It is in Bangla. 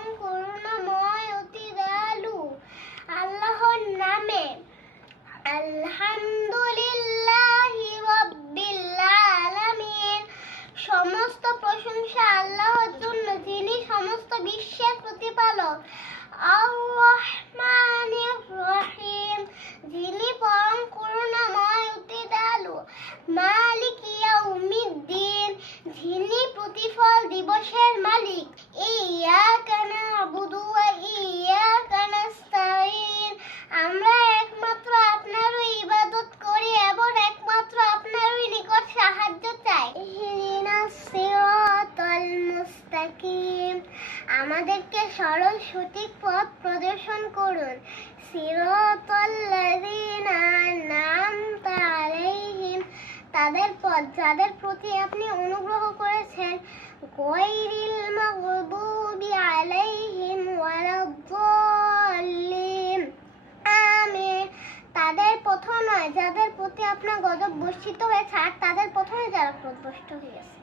পরম করুণাময় অতি দয়ালু আল্লাহর নামে। আলহামদুলিল্লাহি রাব্বিল আলামিন। সমস্ত প্রশংসা আল্লাহর জন্য, যিনি সমস্ত বিশ্বের প্রতিপালক। আর রহমানির রহিম, যিনি পরম করুণাময় অতি দয়ালু। মালিক ইয়াউমিদ্দিন, যিনি প্রতিফল দিবসের মালিক। ইয়্যাকা না'বুদু ওয়া ইয়্যাকা নাস্তাঈন, আমরা একমাত্র আপনারই ইবাদত করি এবং একমাত্র আপনারই নিকট সাহায্য চাই। ইহদিনাস সিরাতাল মুস্তাকিম, আমাদেরকে সরল সঠিক পথ প্রদর্শন করুন। সিরাতাল্লাযীনা আন'আমতা আলাইহিম, তাদের পথ যাদের প্রতি আপনি অনুগ্রহ করেছেন। গায়রিল মাগদুবি আলাইহিম ওয়ালাদ-দাল্লিন, আমিন, তাদের পথ নয় যাদের প্রতি আপনার গজব বর্ষিত হয়েছে, আর তাদের পথ নয় যারা পথভ্রষ্ট হয়েছে।